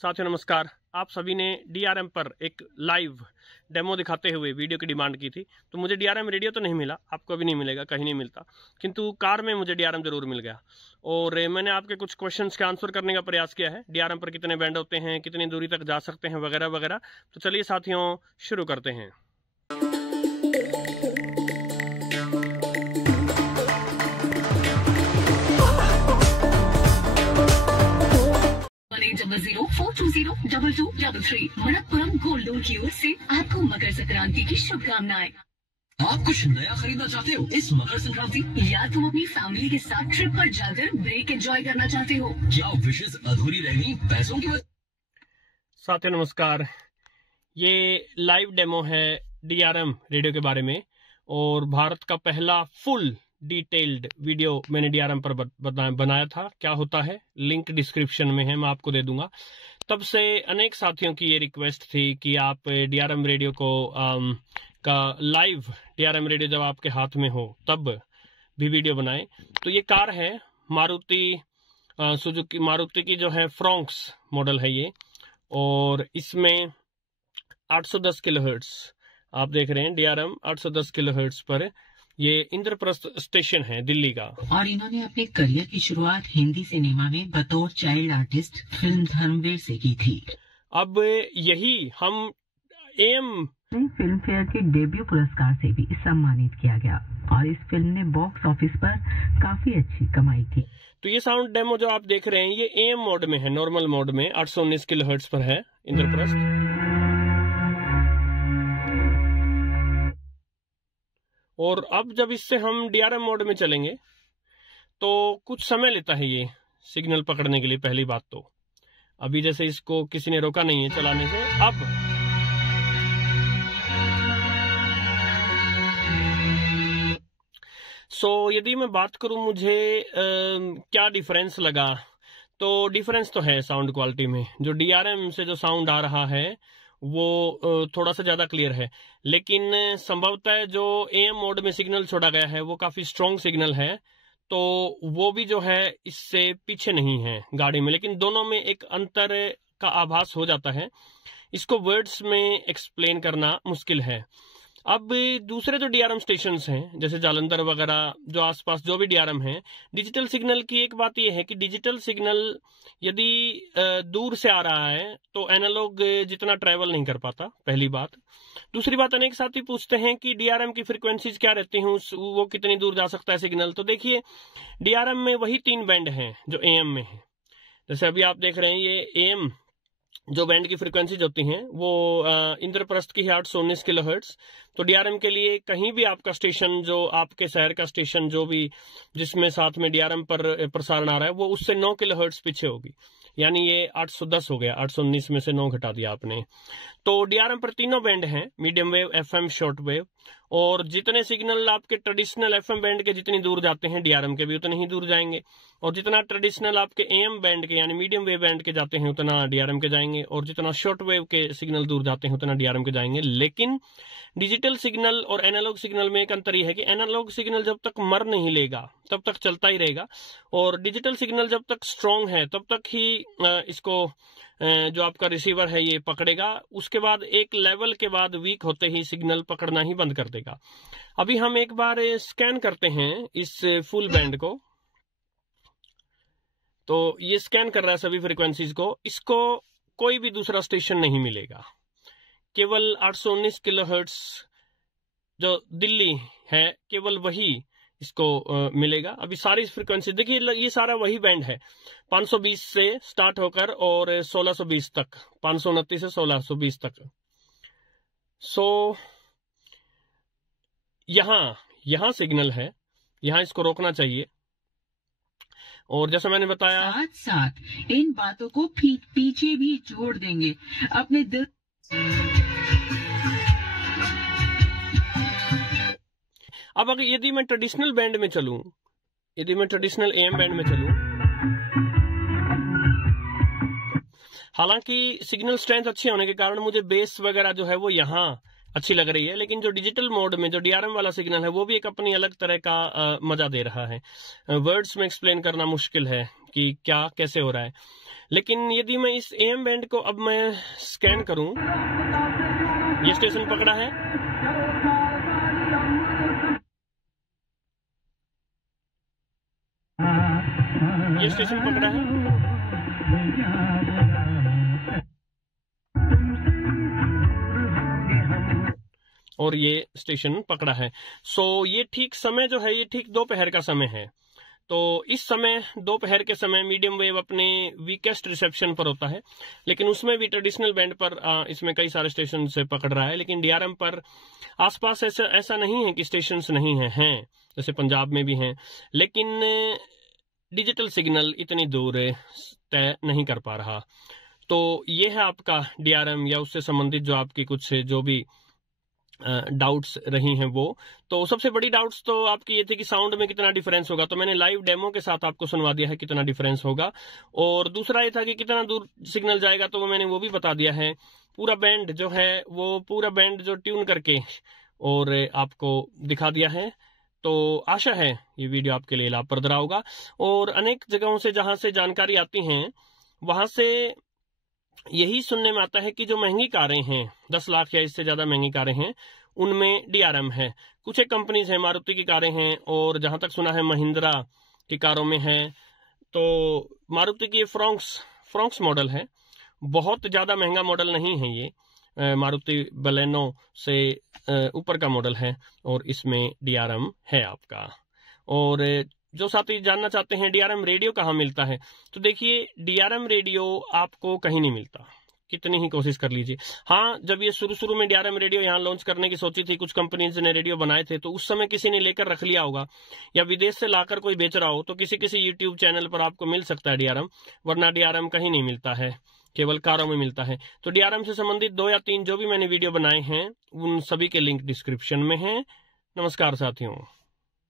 साथियों नमस्कार। आप सभी ने डीआरएम पर एक लाइव डेमो दिखाते हुए वीडियो की डिमांड की थी, तो मुझे डीआरएम रेडियो तो नहीं मिला, आपको भी नहीं मिलेगा, कहीं नहीं मिलता, किंतु कार में मुझे डीआरएम जरूर मिल गया। और मैंने आपके कुछ क्वेश्चंस के आंसर करने का प्रयास किया है। डीआरएम पर कितने बैंड होते हैं, कितनी दूरी तक जा सकते हैं, वगैरह वगैरह। तो चलिए साथियों शुरू करते हैं। मनप्पुरम गोल्ड लोन की ओर से आपको मकर संक्रांति की शुभकामनाएं। आप कुछ नया खरीदना चाहते हो इस मकर संक्रांति, या तुम अपनी फैमिली के साथ ट्रिप पर जाकर ब्रेक एंजॉय करना चाहते हो? क्या विशेष अधूरी रह गई पैसों की वजह? साथियों नमस्कार। ये लाइव डेमो है डीआरएम रेडियो के बारे में, और भारत का पहला फुल डिटेल्ड वीडियो मैंने डीआरएम पर बनाया था। क्या होता है, लिंक डिस्क्रिप्शन में है, मैं आपको दे दूंगा। तब से अनेक साथियों की ये रिक्वेस्ट थी कि आप डीआरएम रेडियो को का लाइव डीआरएम रेडियो जब आपके हाथ में हो तब भी वीडियो बनाएं। तो ये कार है मारुति सुजुकी मारुति की जो है फ्रॉन्क्स मॉडल है ये, और इसमें 810 किलोहर्ट्ज आप देख रहे हैं। डीआरएम 810 किलोहर्ट्ज पर ये इंद्रप्रस्थ स्टेशन है दिल्ली का। और इन्होंने अपने करियर की शुरुआत हिंदी सिनेमा में बतौर चाइल्ड आर्टिस्ट फिल्म धर्मवीर से की थी। अब यही हम एएम फिल्म फेयर के डेब्यू पुरस्कार से भी सम्मानित किया गया, और इस फिल्म ने बॉक्स ऑफिस पर काफी अच्छी कमाई की। तो ये साउंड डेमो जो आप देख रहे हैं ये एएम मोड में है, नॉर्मल मोड में 819 किलोहर्ट्ज पर है इंद्रप्रस्थ। और अब जब इससे हम डीआरएम मोड में चलेंगे तो कुछ समय लेता है ये सिग्नल पकड़ने के लिए। पहली बात तो अभी जैसे इसको किसी ने रोका नहीं है चलाने से। अब यदि मैं बात करूं मुझे क्या डिफरेंस लगा, तो डिफरेंस तो है साउंड क्वालिटी में। जो डीआरएम से जो साउंड आ रहा है वो थोड़ा सा ज्यादा क्लियर है, लेकिन संभवतः जो एएम मोड में सिग्नल छोड़ा गया है वो काफी स्ट्रॉन्ग सिग्नल है, तो वो भी जो है इससे पीछे नहीं है गाड़ी में। लेकिन दोनों में एक अंतर का आभास हो जाता है, इसको वर्ड्स में एक्सप्लेन करना मुश्किल है। अब दूसरे जो डीआरएम स्टेशंस हैं जैसे जालंधर वगैरह, जो आसपास जो भी डीआरएम है, डिजिटल सिग्नल की एक बात यह है कि डिजिटल सिग्नल यदि दूर से आ रहा है तो एनालॉग जितना ट्रैवल नहीं कर पाता, पहली बात। दूसरी बात, अनेक साथी पूछते हैं कि डीआरएम की फ्रीक्वेंसीज क्या रहती हैं, वो कितनी दूर जा सकता है सिग्नल। तो देखिए डीआरएम में वही 3 बैंड हैं जो एएम में है। जैसे अभी आप देख रहे हैं ये एएम जो बैंड की फ्रीक्वेंसीज होती हैं वो इंद्रप्रस्थ की है 819 किलोहर्ट्ज। तो डीआरएम के लिए कहीं भी आपका स्टेशन, जो आपके शहर का स्टेशन जो भी जिसमें साथ में डीआरएम पर प्रसारण आ रहा है, वो उससे 9 किलोहर्ट्ज पीछे होगी। यानी ये 810 हो गया, 819 में से 9 घटा दिया आपने। तो डीआरएम पर तीनों बैंड हैं, medium wave, FM, short wave. और जितने सिग्नल आपके ट्रेडिशनल एफएम बैंड के जितनी दूर जाते हैं डीआरएम के भी उतने ही दूर जाएंगे, और जितना ट्रेडिशनल आपके एएम बैंड के यानी मीडियम वेव बैंड के जाते हैं उतना डीआरएम के जाएंगे, और जितना शॉर्ट वेव के सिग्नल दूर जाते हैं उतना डीआरएम के जाएंगे। लेकिन डिजिटल सिग्नल और एनालॉग सिग्नल में एक अंतर यह है कि एनालॉग सिग्नल जब तक मर नहीं लेगा तब तक चलता ही रहेगा, और डिजिटल सिग्नल जब तक स्ट्रांग है तब तक ही इसको जो आपका रिसीवर है ये पकड़ेगा। उसके बाद एक लेवल के बाद वीक होते ही सिग्नल पकड़ना ही बंद कर देगा। अभी हम एक बार स्कैन करते हैं इस फुल बैंड को। तो ये स्कैन कर रहा है सभी फ्रीक्वेंसीज को। इसको कोई भी दूसरा स्टेशन नहीं मिलेगा, केवल 819 किलोहर्ट्ज जो दिल्ली है केवल वही इसको मिलेगा। अभी सारी फ्रीक्वेंसी देखिए, ये सारा वही बैंड है, 520 से स्टार्ट होकर और 1620 तक, 529 से 1620 तक। यहां सिग्नल है, यहां इसको रोकना चाहिए। और जैसा मैंने बताया, साथ साथ इन बातों को पीछे भी जोड़ देंगे अपने दिल। अब अगर यदि मैं ट्रेडिशनल बैंड में चलूं, यदि मैं ट्रेडिशनल एएम बैंड में चलूं, हालांकि सिग्नल स्ट्रेंथ अच्छे होने के कारण मुझे बेस वगैरह जो है वो यहाँ अच्छी लग रही है, लेकिन जो डिजिटल मोड में जो डीआरएम वाला सिग्नल है वो भी एक अपनी अलग तरह का मजा दे रहा है। वर्ड्स में एक्सप्लेन करना मुश्किल है कि क्या कैसे हो रहा है। लेकिन यदि मैं इस AM बैंड को अब मैं स्कैन करूं, ये स्टेशन पकड़ा है, ये स्टेशन पकड़ा है, और ये स्टेशन पकड़ा है। सो ये ठीक समय जो है, ये ठीक दोपहर का समय है। तो इस समय दोपहर के समय मीडियम वेव अपने वीकेस्ट रिसेप्शन पर होता है, लेकिन उसमें भी ट्रेडिशनल बैंड पर इसमें कई सारे स्टेशन से पकड़ रहा है। लेकिन DRM पर आसपास ऐसा नहीं है कि स्टेशंस नहीं हैं, जैसे पंजाब में भी हैं, लेकिन डिजिटल सिग्नल इतनी दूर तय नहीं कर पा रहा। तो ये है आपका DRM या उससे संबंधित जो आपकी कुछ जो भी डाउट्स रही हैं वो। तो सबसे बड़ी डाउट्स तो आपकी ये थी कि साउंड में कितना डिफरेंस होगा, तो मैंने लाइव डेमो के साथ आपको सुनवा दिया है कितना डिफरेंस होगा। और दूसरा ये था कि कितना दूर सिग्नल जाएगा, तो मैंने वो भी बता दिया है। पूरा बैंड जो है वो पूरा बैंड जो ट्यून करके और आपको दिखा दिया है। तो आशा है ये वीडियो आपके लिए लाभप्रद रहा होगा। और अनेक जगहों से जहां से जानकारी आती हैं वहां से यही सुनने में आता है कि जो महंगी कारें हैं, 10 लाख या इससे ज्यादा महंगी कारें हैं, उनमें DRM है। कुछ एक कंपनीज है, मारुति की कारें हैं, और जहां तक सुना है महिंद्रा की कारों में है। तो मारुति की फ्रोंक्स मॉडल है, बहुत ज्यादा महंगा मॉडल नहीं है ये, मारुति बलेनो से ऊपर का मॉडल है, और इसमें DRM है आपका। और जो साथी जानना चाहते हैं DRM रेडियो कहाँ मिलता है, तो देखिए DRM रेडियो आपको कहीं नहीं मिलता, कितनी ही कोशिश कर लीजिए। हाँ, जब ये शुरू में DRM रेडियो यहाँ लॉन्च करने की सोची थी, कुछ कंपनीज ने रेडियो बनाए थे, तो उस समय किसी ने लेकर रख लिया होगा, या विदेश से लाकर कोई बेच रहा हो, तो किसी YouTube चैनल पर आपको मिल सकता है DRM, वरना DRM कहीं नहीं मिलता है, केवल कारों में मिलता है। तो DRM से संबंधित 2 या 3 जो भी मैंने वीडियो बनाए हैं, उन सभी के लिंक डिस्क्रिप्शन में है। नमस्कार साथियों।